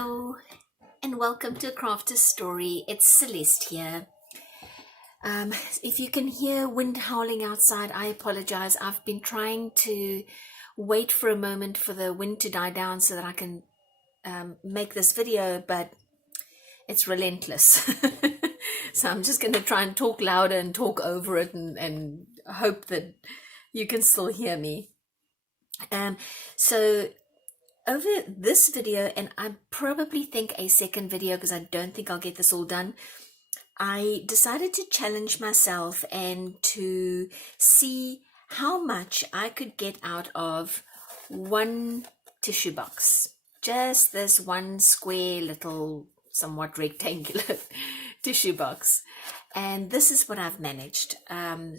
Hello and welcome to Crafter's Story. It's Celeste here. If you can hear wind howling outside, I apologize. I've been trying to wait for a moment for the wind to die down so that I can make this video, but it's relentless. So I'm just going to try and talk louder and talk over it and hope that you can still hear me. So over this video, and I probably think a second video because I don't think I'll get this all done, I decided to challenge myself and to see how much I could get out of one tissue box. Just this one square little, somewhat rectangular tissue box. And this is what I've managed.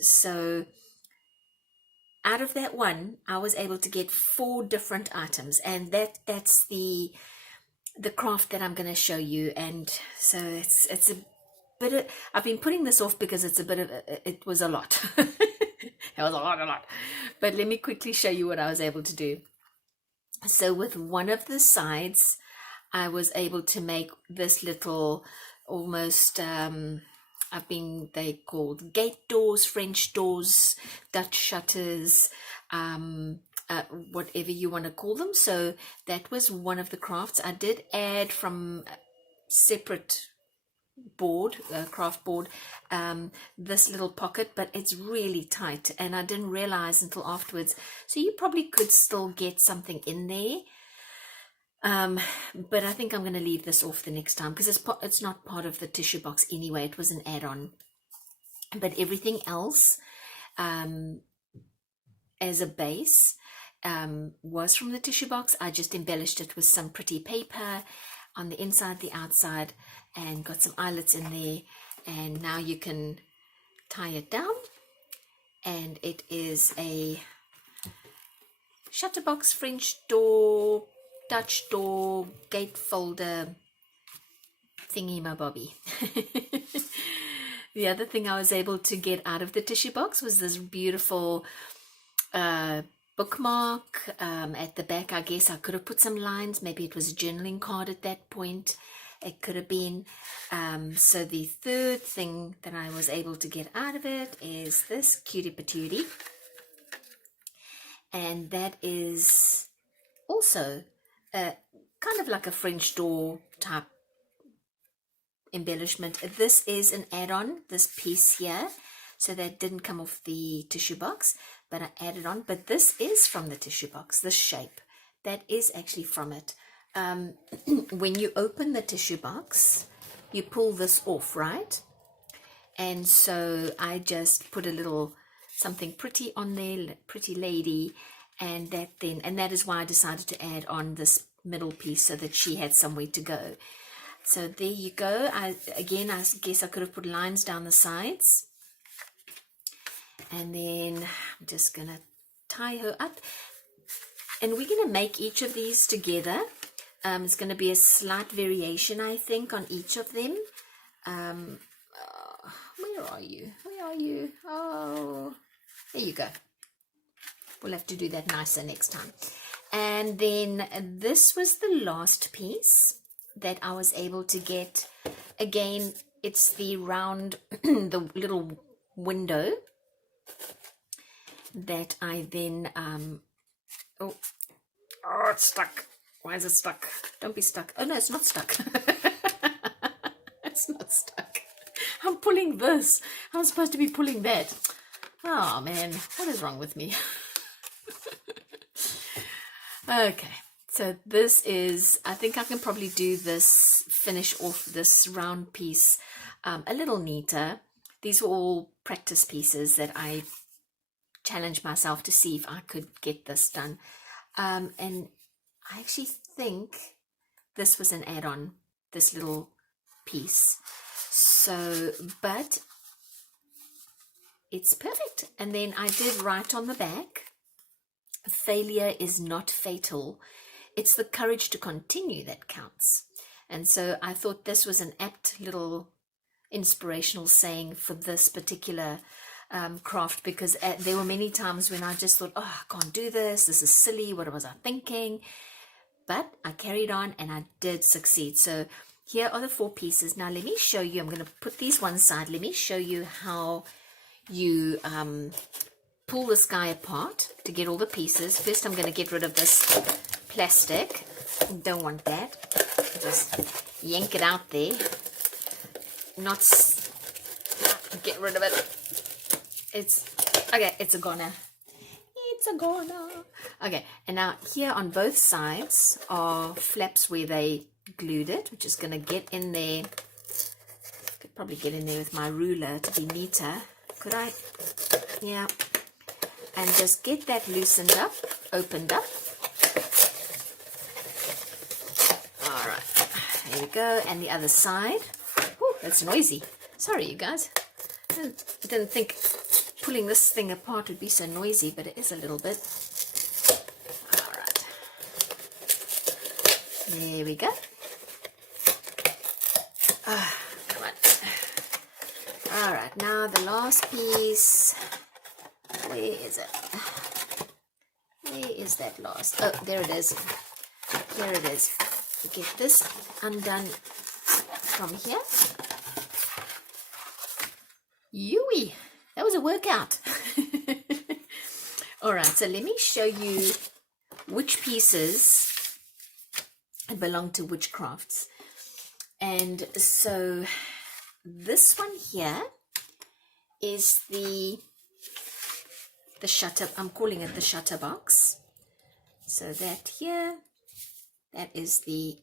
So out of that one, I was able to get 4 different items, and that's the craft that I'm going to show you. And so it's a bit of, I've been putting this off because it's a bit of, it was a lot. It was a lot. But let me quickly show you what I was able to do. So with one of the sides, I was able to make this little almost they called gate doors, French doors, Dutch shutters, whatever you want to call them. So that was one of the crafts. I did add from a separate board, craft board, this little pocket, but it's really tight and I didn't realize until afterwards. So you probably could still get something in there. But I think I'm going to leave this off the next time because it's not part of the tissue box anyway. It was an add-on. But everything else as a base was from the tissue box. I just embellished it with some pretty paper on the inside, the outside, and got some eyelets in there. And now you can tie it down. And it is a shutterbox, French door, Dutch door, gate folder, thingy my bobby. The other thing I was able to get out of the tissue box was this beautiful bookmark at the back. I guess I could have put some lines. Maybe it was a journaling card at that point. It could have been. So the third thing that I was able to get out of it is this cutie patootie. And that is also kind of like a French door type embellishment. This is an add-on, this piece here, so that didn't come off the tissue box, but I added on. But this is from the tissue box, this shape, that is actually from it. When you open the tissue box, you pull this off, right? And so I just put a little something pretty on there, pretty lady, and that is why I decided to add on this middle piece so that she had somewhere to go. So there you go. I guess I could have put lines down the sides. And then I'm just going to tie her up. And we're going to make each of these together. It's going to be a slight variation, I think, on each of them. Where are you? Where are you? Oh, there you go. We'll have to do that nicer next time. And then this was the last piece that I was able to get. Again, it's the round, the little window that I then, oh, it's stuck. Why is it stuck? Don't be stuck. Oh, no, it's not stuck. It's not stuck. I'm pulling this. I'm supposed to be pulling that. Oh, man, what is wrong with me? Okay, so this is, I think I can probably do this, finish off this round piece a little neater. These were all practice pieces that I challenged myself to see if I could get this done. And I actually think this was an add-on, this little piece. So, but it's perfect. And then I did write on the back, failure is not fatal. It's the courage to continue that counts. And so I thought this was an apt little inspirational saying for this particular craft, because there were many times when I just thought, oh, I can't do this. This is silly. What was I thinking? but I carried on and I did succeed. So here are the 4 pieces. Now let me show you, I'm going to put these one side. Let me show you how you pull this guy apart to get all the pieces. First I'm going to get rid of this plastic. Don't want that. Just yank it out there. Not get rid of it. It's okay. It's a goner. It's a goner. Okay, and now here on both sides are flaps where they glued it, which is going to get in there. Could probably get in there with my ruler to be neater. Could I? Yeah. And just get that loosened up, opened up. All right, there we go. And the other side. Whew, that's noisy. Sorry, you guys. I didn't think pulling this thing apart would be so noisy, but it is a little bit. All right. There we go. Come on. All right, now the last piece. Where is it? Where is that last? Oh, there it is. Here it is. Get this undone from here. Yui! That was a workout. All right, so let me show you which pieces belong to which crafts. And so this one here is the shutter. I'm calling it the shutter box. So that here, that is the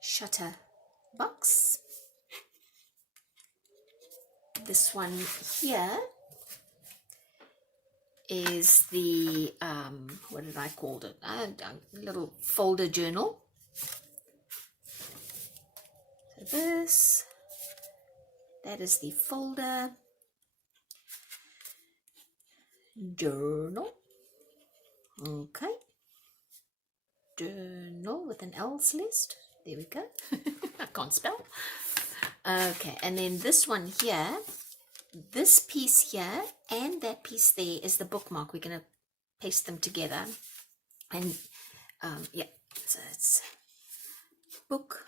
shutter box. This one here is the what did I call it? A little folder journal. So this, that is the folder journal. Okay, journal with an L's list. There we go. I can't spell. Okay, and then this one here, this piece here and that piece there is the bookmark. We're going to paste them together. And yeah, so it's book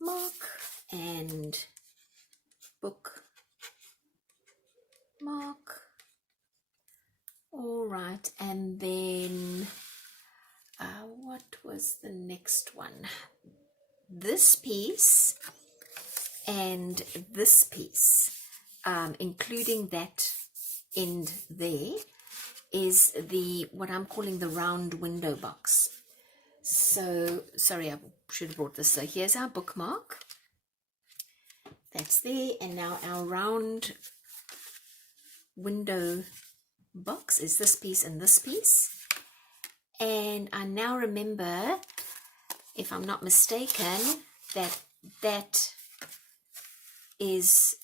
mark and book mark. All right, and then what was the next one? This piece and this piece, including that end there, is the what I'm calling the round window box. So sorry, I should have brought this. So here's our bookmark. That's there, and now our round window box is this piece and this piece. And I now remember, if I'm not mistaken, that is,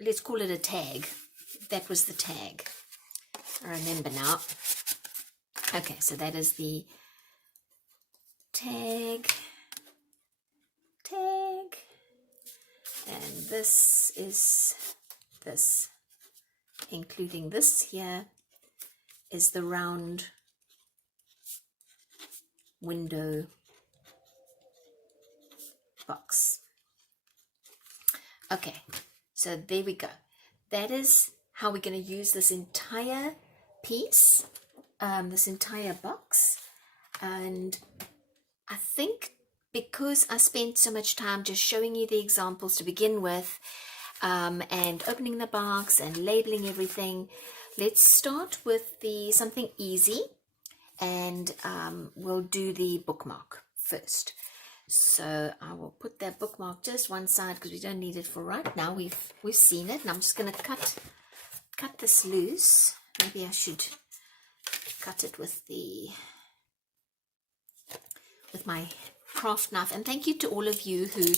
let's call it a tag. That was the tag. I remember now. Okay, so that is the tag, and this is this, including this here, is the round window box. Okay, so there we go. That is how we're going to use this entire piece, this entire box. And I think because I spent so much time just showing you the examples to begin with, and opening the box and labeling everything, let's start with something easy, and we'll do the bookmark first. So I will put that bookmark just one side because we don't need it for right now. We've seen it, and I'm just going to cut this loose. Maybe I should cut it with my craft knife. And thank you to all of you who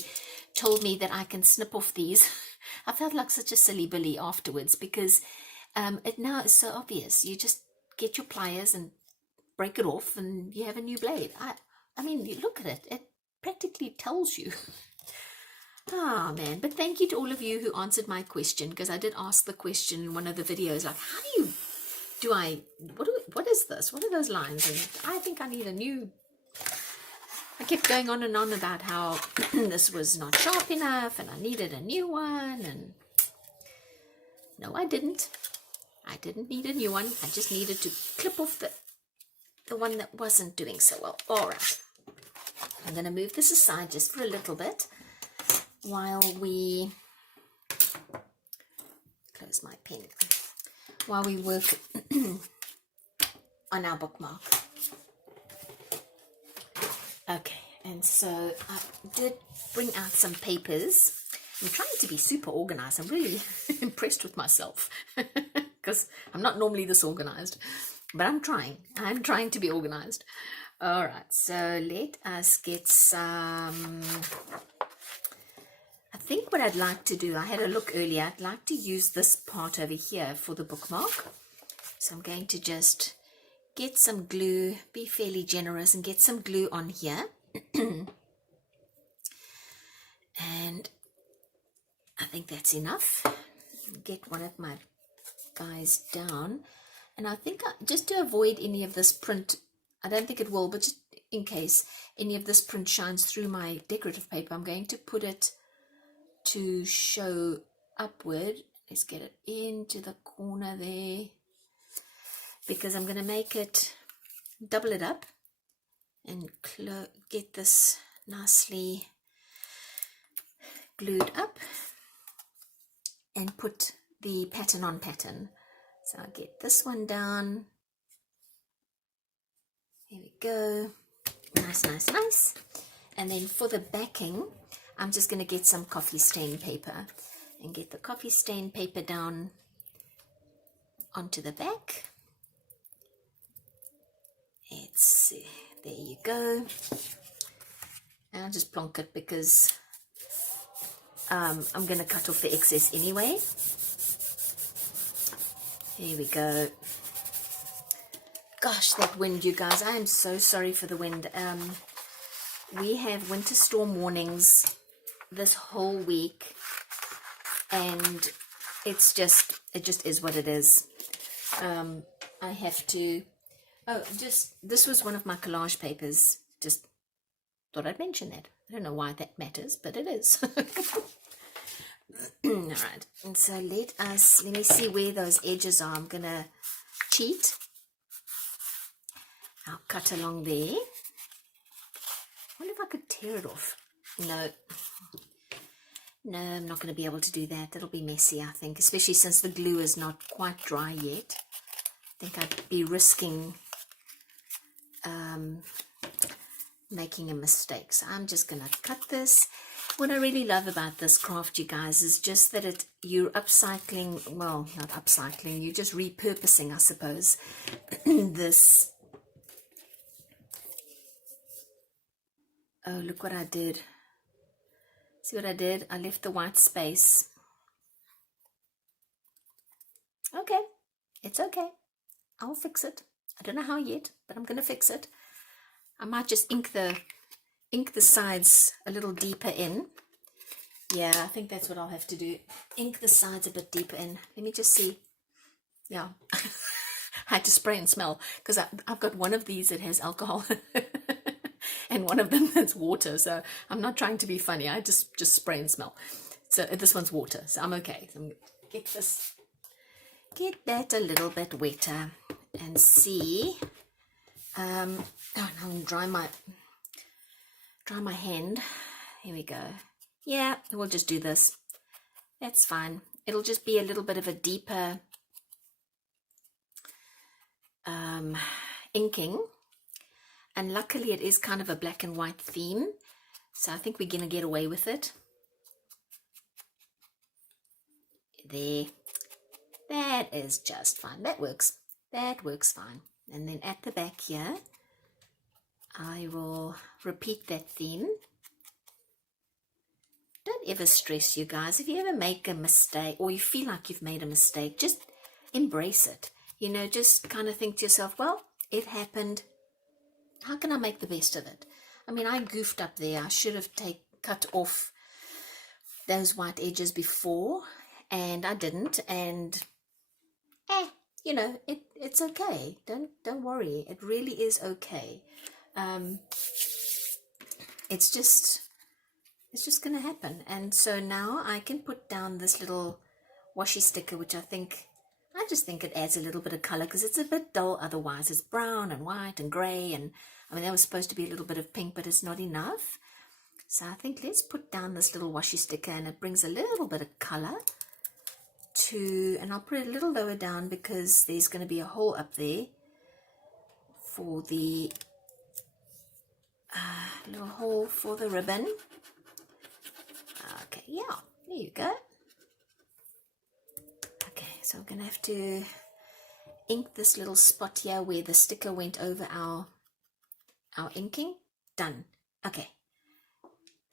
told me that I can snip off these. I felt like such a silly billy afterwards, because it now is so obvious. You just get your pliers and break it off and you have a new blade. I mean, you look at it, it practically tells you. Oh man, but thank you to all of you who answered my question, because I did ask the question in one of the videos, like, what is this? What are those lines? And I think I need a new. I kept going on and on about how this was not sharp enough and I needed a new one, and no, I didn't. I didn't need a new one. I just needed to clip off the one that wasn't doing so well. All right. I'm going to move this aside just for a little bit while we close my pen, while we work on our bookmark. Okay, and so I did bring out some papers. I'm trying to be super organized. I'm really impressed with myself because I'm not normally this organized, but I'm trying. I'm trying to be organized. All right, so let us get some. I think what I'd like to do, I had a look earlier, I'd like to use this part over here for the bookmark. So I'm going to just get some glue, be fairly generous, and get some glue on here. And I think that's enough. Get one of my guys down. And I think just to avoid any of this print, I don't think it will, but just in case any of this print shines through my decorative paper, I'm going to put it to show upward. Let's get it into the corner there, because I'm going to make it, double it up and get this nicely glued up and put the pattern on pattern. So I'll get this one down. Here we go. Nice, nice, nice. And then for the backing, I'm just going to get some coffee stain paper and get the coffee stain paper down onto the back. Let's see. There you go. And I'll just plonk it because I'm going to cut off the excess anyway. Here we go. Gosh, that wind, you guys. I am so sorry for the wind. We have winter storm warnings this whole week, and it just is what it is. I have to, this was one of my collage papers. Just thought I'd mention that. I don't know why that matters, but it is. All right, and so let me see where those edges are. I'm gonna cheat. I'll cut along there. I wonder if I could tear it off. No, I'm not going to be able to do that. That'll be messy, I think, especially since the glue is not quite dry yet. I think I'd be risking making a mistake. So I'm just going to cut this. What I really love about this craft, you guys, is just that you're upcycling, well, not upcycling, you're just repurposing, I suppose, this. Oh, look what I did. See what I did? I left the white space. Okay, it's okay. I'll fix it. I don't know how yet, but I'm going to fix it. I might just ink the sides a little deeper in. Yeah, I think that's what I'll have to do. Ink the sides a bit deeper in. Let me just see. Yeah. I had to spray and smell because I've got one of these that has alcohol and one of them that's water. So I'm not trying to be funny. I just spray and smell. So this one's water, so I'm okay. So I'm gonna get that a little bit wetter and see. I'll dry my hand. Here we go. Yeah, we'll just do this. That's fine. It'll just be a little bit of a deeper inking, and luckily it is kind of a black and white theme, so I think we're gonna get away with it. There, that is just fine. That works fine. And then at the back here I will repeat that theme. Don't ever stress, you guys. If you ever make a mistake or you feel like you've made a mistake, just embrace it. You know, just kind of think to yourself, well, it happened. How can I make the best of it? I mean, I goofed up there. I should have cut off those white edges before, and I didn't. And you know, it's okay. Don't worry. It really is okay. It's just gonna happen. And so now I can put down this little washi sticker, which I just think it adds a little bit of color because it's a bit dull otherwise. It's brown and white and gray, and I mean, there was supposed to be a little bit of pink, but it's not enough. So I think let's put down this little washi sticker, and it brings a little bit of color to, and I'll put it a little lower down because there's going to be a hole up there for the little hole for the ribbon. Okay, yeah, there you go. Okay, so I'm going to have to ink this little spot here where the sticker went over our inking. Done. Okay,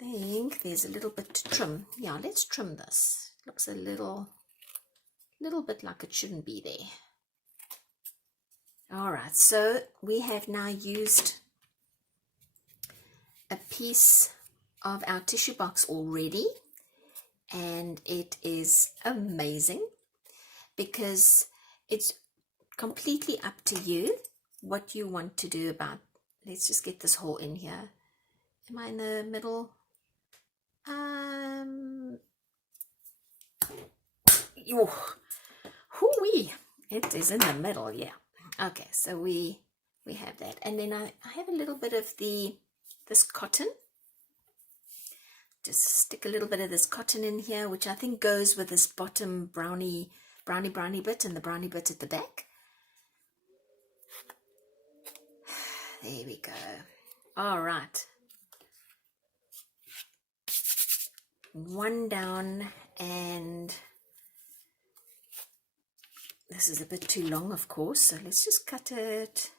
I think there's a little bit to trim. Yeah, let's trim this. Looks a little bit like it shouldn't be there. All right, so we have now used a piece of our tissue box already, and it is amazing because it's completely up to you what you want to do about. Let's just get this hole in here. Am I in the middle? Hoo-wee. It is in the middle, yeah. Okay, so we have that, and then I have a little bit of this cotton. Just stick a little bit of this cotton in here, which I think goes with this bottom brownie bit and the brownie bit at the back. There we go. All right. One down, and this is a bit too long, of course, so let's just cut it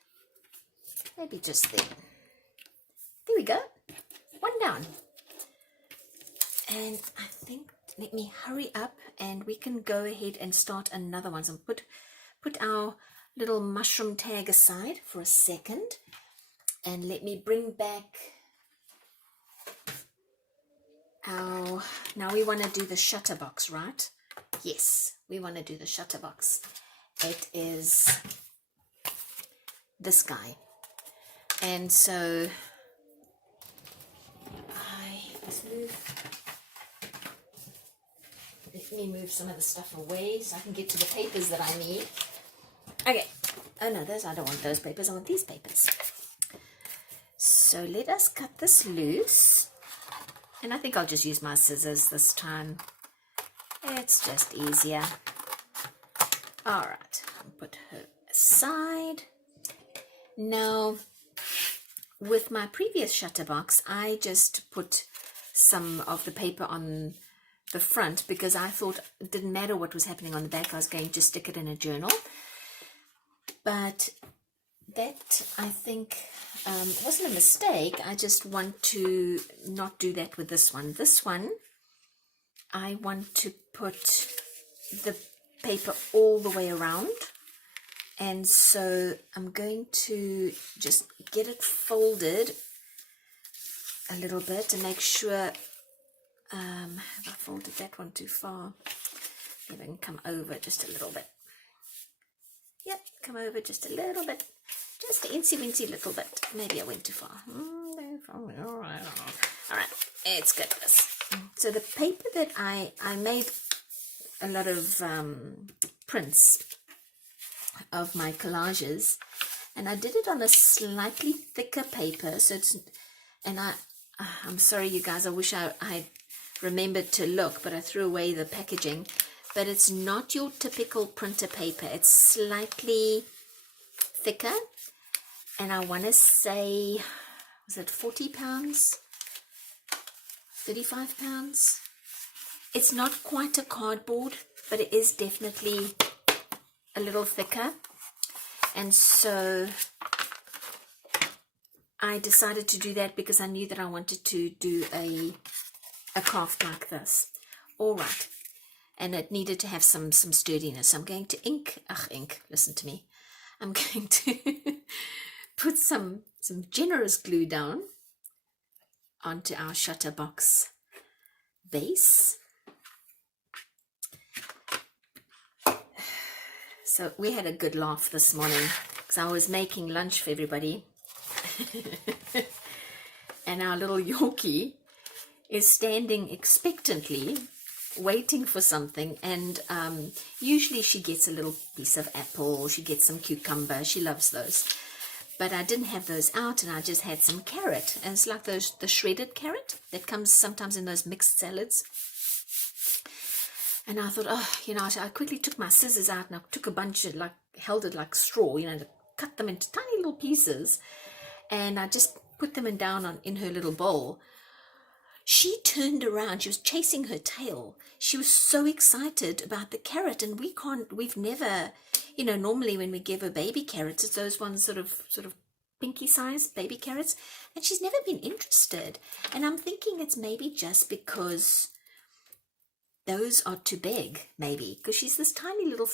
maybe just there. There we go. One down. And I think, let me hurry up and we can go ahead and start another one. So put our little mushroom tag aside for a second, and let me bring back our, now we want to do the shutter box, right? Yes, we want to do the shutter box. It is this guy. And so let me move some of the stuff away so I can get to the papers that I need. Okay. Oh no, I don't want those papers. I want these papers. So let us cut this loose. And I think I'll just use my scissors this time. It's just easier. All right. I'll put her aside. Now, with my previous shutter box, I just put some of the paper on the front because I thought it didn't matter what was happening on the back. I was going to stick it in a journal. But that, I think, wasn't a mistake. I just want to not do that with this one. This one, I want to put the paper all the way around. And so I'm going to just get it folded a little bit and make sure, have I folded that one too far? Maybe I can come over just a little bit. Yep, come over just a little bit. Just an incy-wincy little bit. Maybe I went too far. All right, it's good. So the paper that I made a lot of prints of my collages, and I did it on a slightly thicker paper. So it's, and I'm sorry, you guys. I wish I remembered to look, but I threw away the packaging. But it's not your typical printer paper. It's slightly thicker, and I want to say, was it 40 pounds? 35 pounds? It's not quite a cardboard, but it is definitely a little thicker. And so I decided to do that because I knew that I wanted to do a craft like this. All right. And it needed to have some sturdiness. So I'm going to ink, listen to me. I'm going to put some generous glue down onto our shutter box base. So we had a good laugh this morning because I was making lunch for everybody. And our little Yorkie is standing expectantly waiting for something, and usually she gets a little piece of apple, she gets some cucumber, she loves those. But I didn't have those out, and I just had some carrot, and it's like the shredded carrot that comes sometimes in those mixed salads. And I thought, oh, you know, I quickly took my scissors out and I took a bunch of, like, held it like straw, you know, to cut them into tiny little pieces, and I just put them in her little bowl. She turned around, she was chasing her tail. She was so excited about the carrot, and we've never, you know, normally when we give her baby carrots, it's those ones sort of pinky sized baby carrots, and she's never been interested. And I'm thinking it's maybe just because those are too big, maybe, because she's this tiny little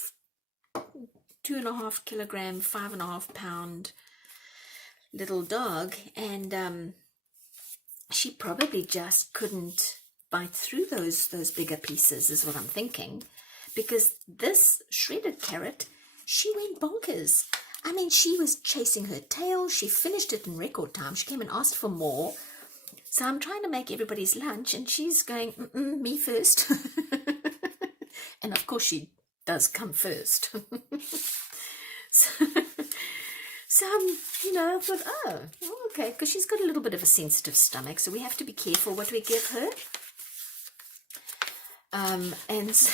2.5 kilogram, 5.5 pound little dog, and she probably just couldn't bite through those bigger pieces, is what I'm thinking, because this shredded carrot, she went bonkers. I mean, she was chasing her tail. She finished it in record time. She came and asked for more. So I'm trying to make everybody's lunch, and she's going, me first. And of course she does come first. So you know, I thought, oh, okay, because she's got a little bit of a sensitive stomach, so we have to be careful what we give her. And so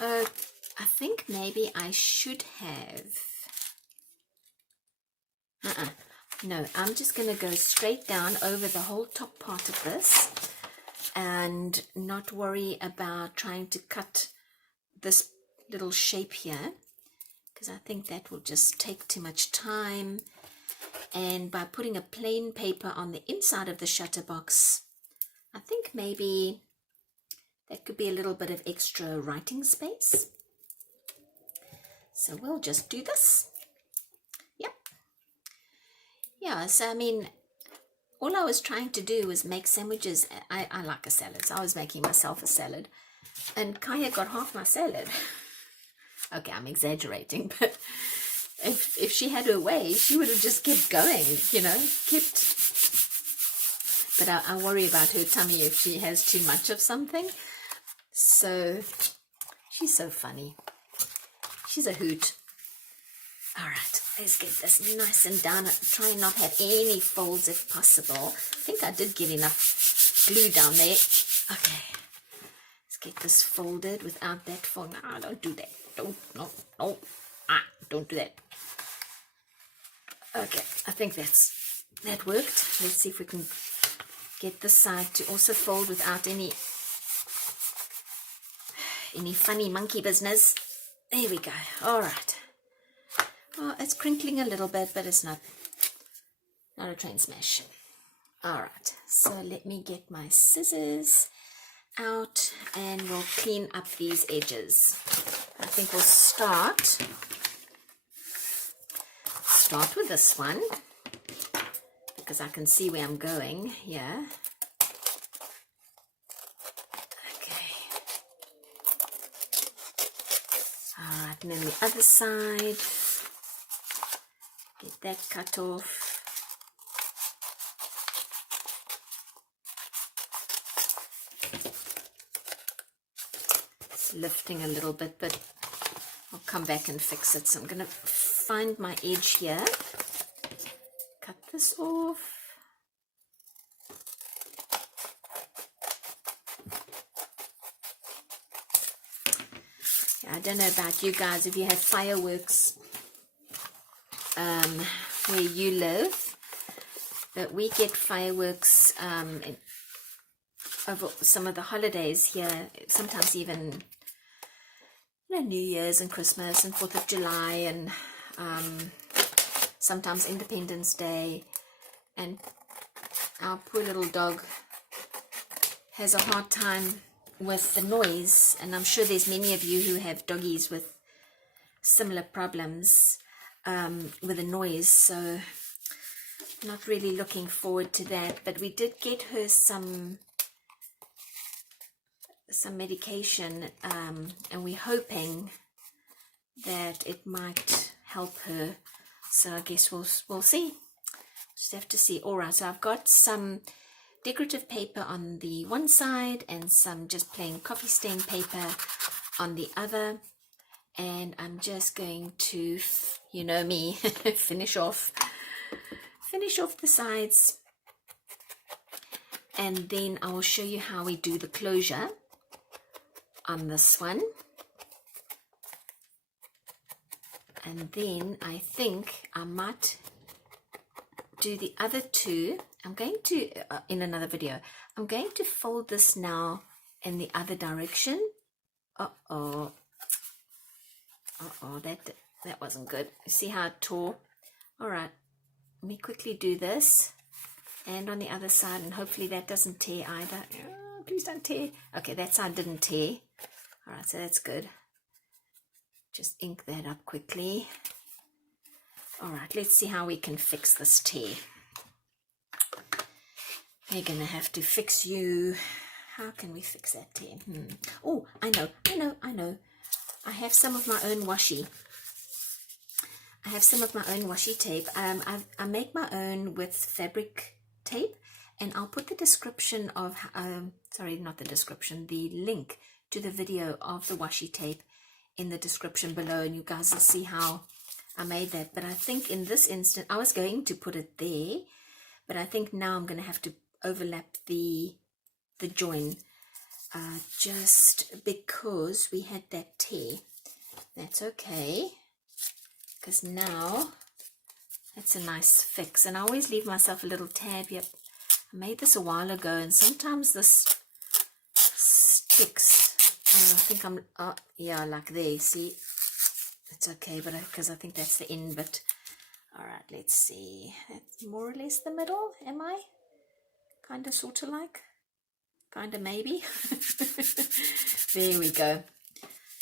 I think maybe I should have... No, I'm just going to go straight down over the whole top part of this and not worry about trying to cut this little shape here, because I think that will just take too much time. And by putting a plain paper on the inside of the shutter box, I think maybe that could be a little bit of extra writing space. So we'll just do this. Yeah, so I mean, all I was trying to do was make sandwiches. I like a salad, so I was making myself a salad. And Kaya got half my salad. Okay, I'm exaggerating, but if she had her way, she would have just kept going, you know, But I worry about her tummy if she has too much of something. So, she's so funny. She's a hoot. All right, let's get this nice and down. Try and not have any folds if possible. I think I did get enough glue down there. Okay, let's get this folded without that fold. No, don't do that. No. Don't do that. Okay, I think that worked. Let's see if we can get this side to also fold without any funny monkey business. There we go. All right. Oh, it's crinkling a little bit, but it's not a train smash. All right, so let me get my scissors out and we'll clean up these edges. I think we'll start with this one because I can see where I'm going here. Okay. All right, and then the other side. Get that cut off. It's lifting a little bit, but I'll come back and fix it. So I'm going to find my edge here. Cut this off. I don't know about you guys, if you have fireworks where you live, but we get fireworks over some of the holidays here, sometimes even, you know, New Year's and Christmas and 4th of July and sometimes Independence Day, and our poor little dog has a hard time with the noise, and I'm sure there's many of you who have doggies with similar problems with the noise, so not really looking forward to that. But we did get her some medication, and we're hoping that it might help her. So I guess we'll see. Just have to see. All right, so I've got some decorative paper on the one side and some just plain coffee stain paper on the other, and I'm just going to, you know me, finish off the sides, and then I will show you how we do the closure on this one. And then I think I might do the other two. I'm going to, in another video, I'm going to fold this now in the other direction. Uh-oh, that wasn't good. You see how it tore? All right, let me quickly do this. And on the other side, and hopefully that doesn't tear either. Oh, please don't tear. Okay, that side didn't tear. All right, so that's good. Just ink that up quickly. All right, let's see how we can fix this tear. We're gonna have to fix you. How can we fix that tear? Oh, I know. I have some of my own washi. Tape. I make my own with fabric tape, and I'll put the description of, sorry, not the description, the link to the video of the washi tape in the description below, and you guys will see how I made that. But I think in this instant, I was going to put it there, but I think now I'm going to have to overlap the join, just because we had that tear. That's okay, because now that's a nice fix. And I always leave myself a little tab. Yep, I made this a while ago, and sometimes this sticks. I think I'm, yeah, like there, see, it's okay, but because I think that's the end bit. All right, let's see, that's more or less the middle. Am I kind of, sort of, like, kind of, maybe. There we go.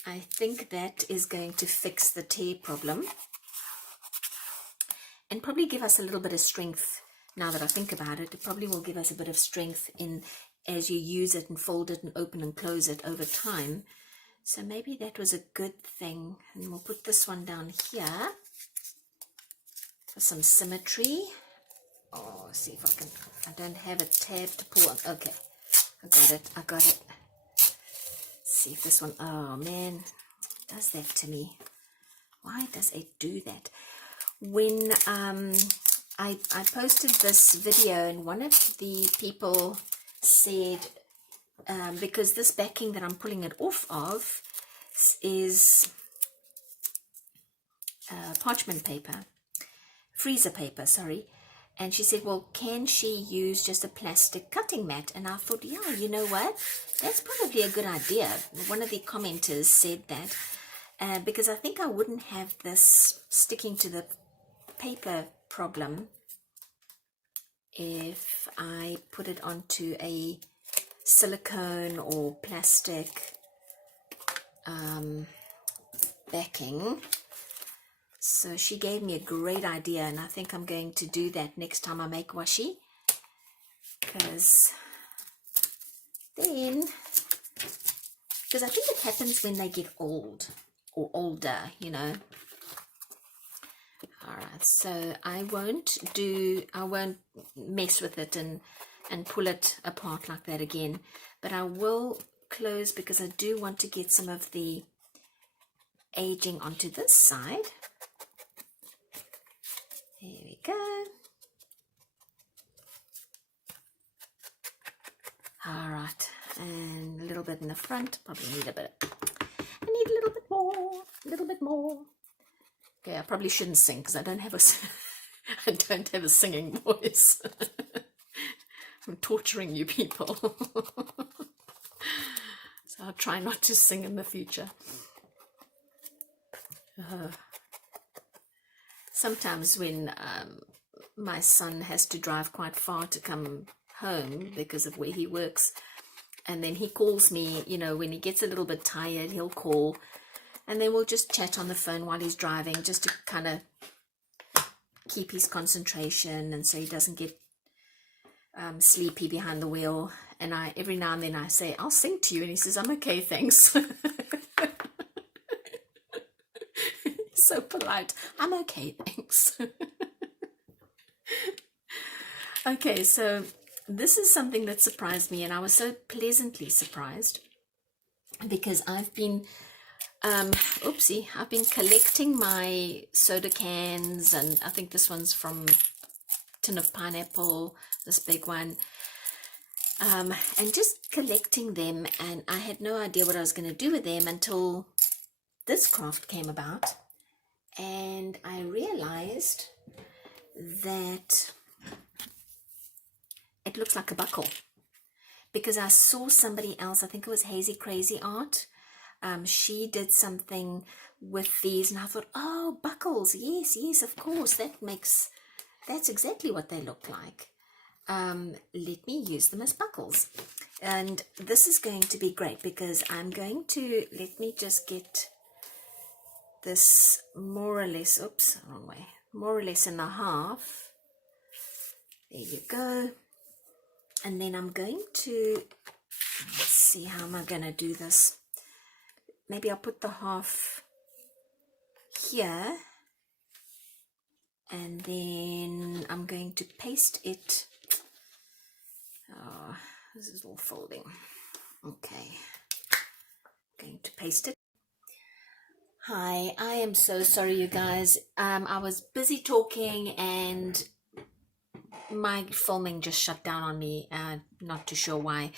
I think that is going to fix the tear problem and probably give us a little bit of strength. Now that I think about it, it probably will give us a bit of strength in as you use it and fold it and open and close it over time. So maybe that was a good thing. And we'll put this one down here for some symmetry. Oh, see if I can, I don't have a tab to pull on. Okay, I got it. See if this one, oh man, it does that to me. Why does it do that? When I posted this video, and one of the people said, because this backing that I'm pulling it off of is parchment paper, freezer paper, sorry. And she said, well, can she use just a plastic cutting mat? And I thought, yeah, you know what? That's probably a good idea. One of the commenters said that, because I think I wouldn't have this sticking to the paper problem if I put it onto a silicone or plastic backing. So she gave me a great idea, and I think I'm going to do that next time I make washi, because I think it happens when they get old or older, you know. All right, so I won't mess with it and pull it apart like that again, but I will close, because I do want to get some of the aging onto this side. There we go. All right, and a little bit in the front. Probably need a bit. I need a little bit more. Okay, I probably shouldn't sing because I don't have a singing voice. I'm torturing you people. So I'll try not to sing in the future. Sometimes when my son has to drive quite far to come home because of where he works, and then he calls me, you know, when he gets a little bit tired, he'll call, and then we'll just chat on the phone while he's driving, just to kind of keep his concentration, and so he doesn't get sleepy behind the wheel. And every now and then I say, I'll sing to you, and he says, I'm okay, thanks. So polite. I'm okay, thanks. Okay, so this is something that surprised me, and I was so pleasantly surprised because I've been I've been collecting my soda cans, and I think this one's from Tin of Pineapple, this big one, and just collecting them, and I had no idea what I was going to do with them until this craft came about, and I realized that it looks like a buckle because I saw somebody else, I think it was Hazy Crazy Art, she did something with these, and I thought, oh, buckles, yes, of course, that's exactly what they look like. Let me use them as buckles. And this is going to be great because I'm going to, let me just get this more or less, oops, wrong way, more or less in a half. There you go. And then I'm going to, let's see, how am I going to do this? Maybe I'll put the half here, and then I'm going to paste it. Oh, this is all folding. Okay, I'm going to paste it. Hi, I am so sorry, you guys. I was busy talking and my filming just shut down on me. Not too sure why.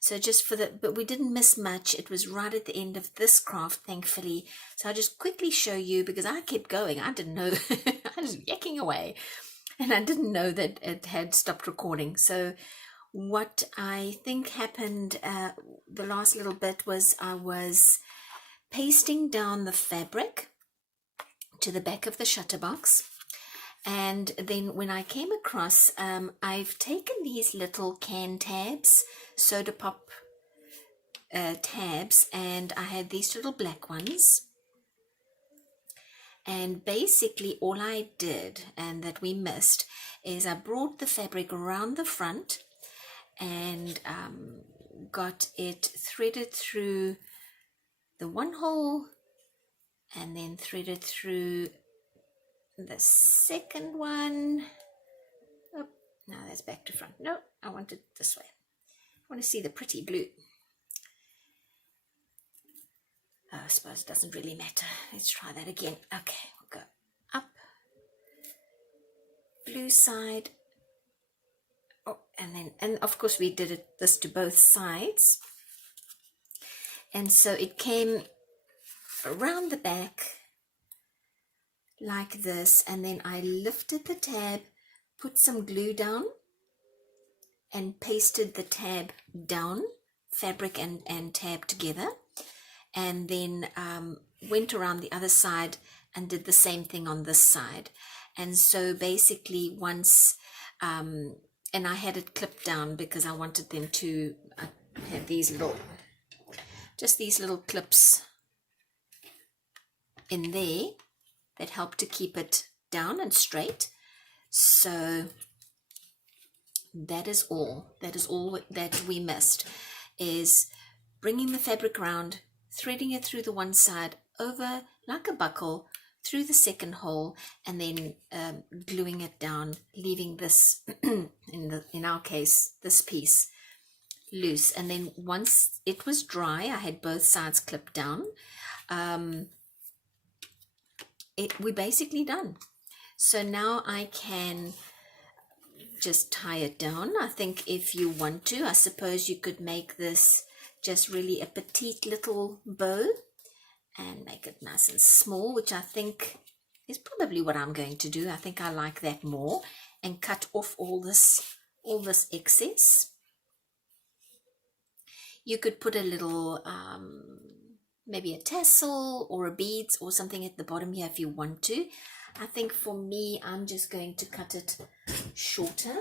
So just for the, but we didn't miss much. It was right at the end of this craft, thankfully. So I'll just quickly show you because I kept going. I didn't know, I was yakking away and I didn't know that it had stopped recording. So what I think happened the last little bit was I was pasting down the fabric to the back of the shutter box. And then when I came across, I've taken these little can tabs, soda pop tabs, and I had these little black ones. And basically all I did, and that we missed, is I brought the fabric around the front and got it threaded through the one hole and then threaded through the second one. Oh, no, that's back to front. No, I want it this way. I want to see the pretty blue. Oh, I suppose it doesn't really matter. Let's try that again. Okay, we'll go up, blue side. Oh, and of course we did this to both sides. And so it came around the back like this, and then I lifted the tab, put some glue down, and pasted the tab down, fabric and tab together, and then went around the other side and did the same thing on this side. And so basically once, and I had it clipped down because I wanted them to have these little, just these little clips in there that help to keep it down and straight. So that is all that we missed, is bringing the fabric around, threading it through the one side, over like a buckle, through the second hole, and then gluing it down, leaving this in our case this piece loose. And then once it was dry, I had both sides clipped down. We're basically done. So now I can just tie it down. I think if you want to, I suppose you could make this just really a petite little bow and make it nice and small, which I think is probably what I'm going to do. I think I like that more, and cut off all this excess. You could put a little maybe a tassel or a beads or something at the bottom here if you want to. I think for me, I'm just going to cut it shorter.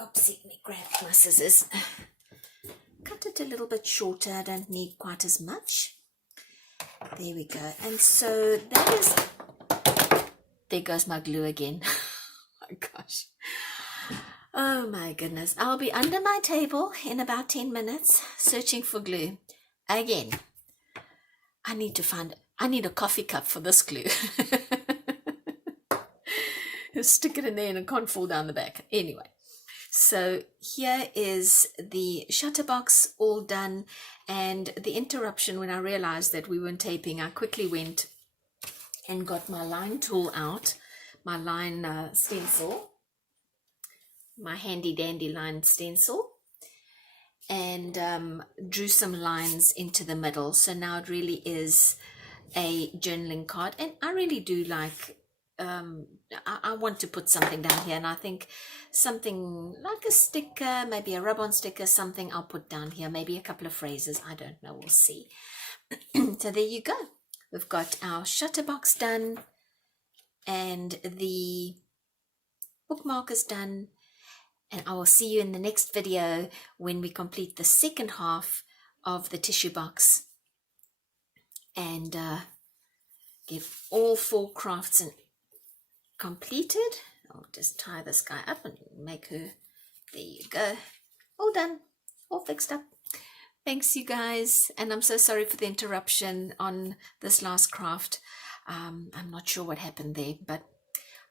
Oopsie, let me grab my scissors. Cut it a little bit shorter. I don't need quite as much. There we go. And so that is, there goes my glue again. Oh my gosh. Oh my goodness. I'll be under my table in about 10 minutes searching for glue again. I need to find, I need a coffee cup for this glue. Stick it in there and it can't fall down the back. Anyway, so here is the shutter box all done, and the interruption when I realized that we weren't taping, I quickly went and got my line tool out, my line stencil, my handy dandy line stencil, and drew some lines into the middle. So now it really is a journaling card, and I really do like I want to put something down here, and I think something like a sticker, maybe a rub-on sticker, something I'll put down here, maybe a couple of phrases, I don't know, we'll see. So there you go, we've got our shutter box done and the bookmark is done, and I will see you in the next video when we complete the second half of the tissue box and get all 4 crafts completed. I'll just tie this guy up and make her, there you go, all done, all fixed up. Thanks you guys, and I'm so sorry for the interruption on this last craft. I'm not sure what happened there, but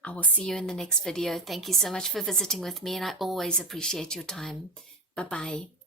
I will see you in the next video. Thank you so much for visiting with me, and I always appreciate your time. Bye bye.